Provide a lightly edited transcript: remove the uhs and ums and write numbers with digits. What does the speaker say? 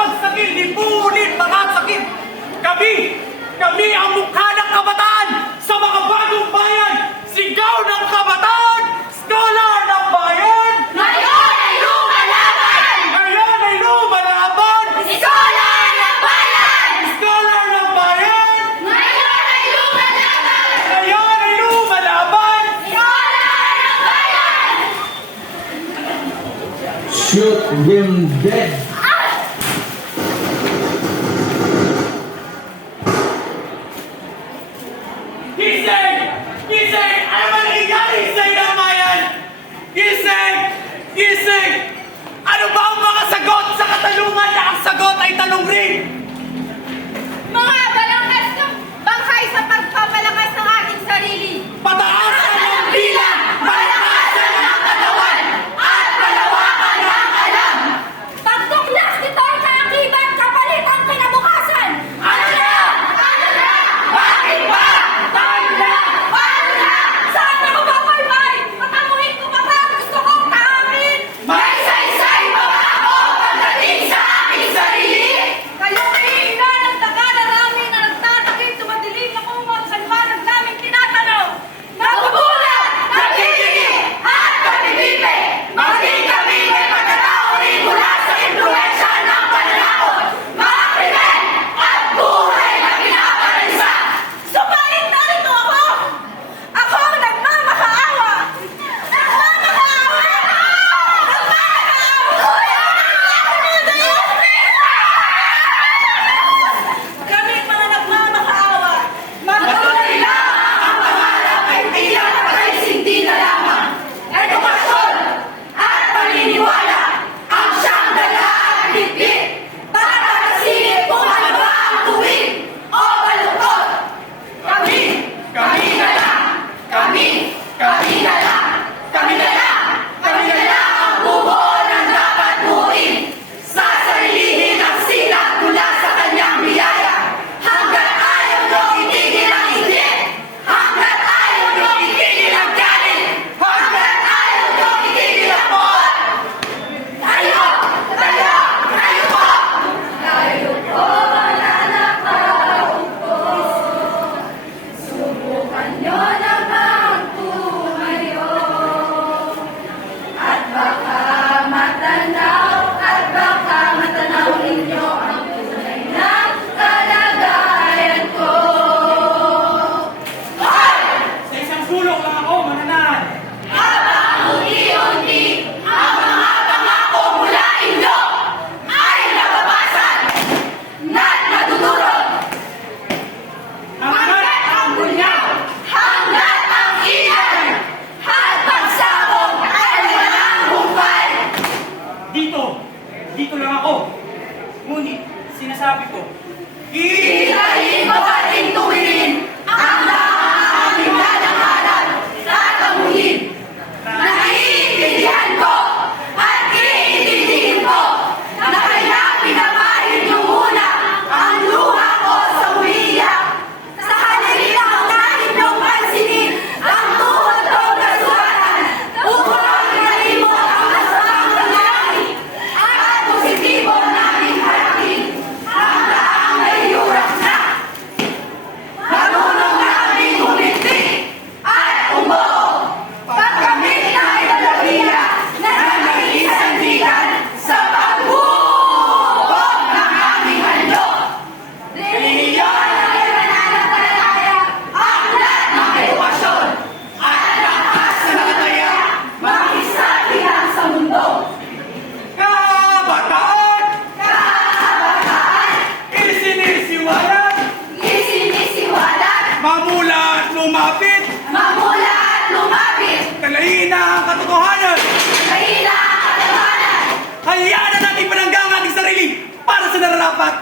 pagsakil ni Punit mga sakit. Kami ang mukha ng kabataan sa mga bagong bayan. Sigaw ng kabataan, scholar ng bayan. Ngayon ay lumalaban! Ngayon ay lumalaban. Scholar ng bayan! Scholar ng bayan. Ngayon ay lumalaban! Ngayon ay lumalaban. Scholar ng bayan! Shoot him dead. Gising! Gising! Ano ba nangyayari sa ilang bayan? Gising! Gising! Ano ba ang mga sagot sa katanungan na ang sagot ay tanong rin? Mga balangkas ng bangkay sa pagpapalakas ng ating sarili. Pataasan ang bilang! Palakasan ang katawan! At palawakan ang alam! Pagtuklas nito ang kaakibat kapalit ang kinabukasan! Ano na? Ano na? Bakit ba? Paano na? Paano na? Saan ako babay-bay? Patamuhin ko pa ba? Gusto kong taamin! May saysay pa ba ako pagdating sa aking sarili? Kayong hihina ng taga-darami na nagtatakip tumadilim na kumot sa liwanag namin tinatanong. Nagugulat, nagigigil, at pagbibibe. Maging kami may pagkatao rin mula sa impluwensya ng pananakot, mga krimen, at buhay na pinaparalisa. Subalit narito ako! Ako ang nagmamakaawa! Nagmamakaawa! Kami mga nagmamakaawa! Magtuloy lang! Ang pangarap ay tiyang pagkaisindi na lamang. Edukasyon at paniniwala ang siyang dala at bitbit para masilip kung ano ba ang tuwid o baluktot. Kami na lang! Kami na lang! Kami na lang! Kami na lang ang bubuo ng dapat buuin. Sasarilihin ang silat mula sa kanyang biyaya. Hanggat ayaw nyo itigil ang inggit. Hanggat ayaw nyo itigil ang galit. Hanggat ayaw nyo itigil ang buwan. Tayo po! Tayo po, mananakaw po. Subukan nyo namang tumayo. At baka matanaw ninyo ang tunay na kalagayan ko. Sa isang sulok lang ako, mananahan. Habang unti-unti ang mga pangako mula inyo ay nababasan na't nadudurog. Hanggat ang bunyaw, hanggat ang iyan, at pagsabog ay walang humpay. Dito lang ako. Ngunit, sinasabi ko, Hihilahin mo pa rin tuwirin ang aming lalanghanan sa kamuhin. Naiintindihan ko at iintindihin ko na kaya pinapahid niyo muna ang luha ko sa umiiyak. Sa halip na unahin niyong pansinin ang tuhod kong kasuhatan upang malimot ang masamang nangyari at positibo naming harapin ang daang may yurak na. Marunong namin huminti at umuo. Pagkamit na ay dalawiya na naging sandigan sa pagbubuog ng aming handog. Relihiyon ay mananampalataya, aklat ng edukasyon, at lakas na nakataya, makisalihan sa mundo. kabataan! Isinisiwalat! Isinisiwalat, Mamula at lumapit! mamula at lumapit, Kalahin na ang katotohanan! kahila ang kalabanan. Hayaan na natin pananggang ating sarili para sa nararapat!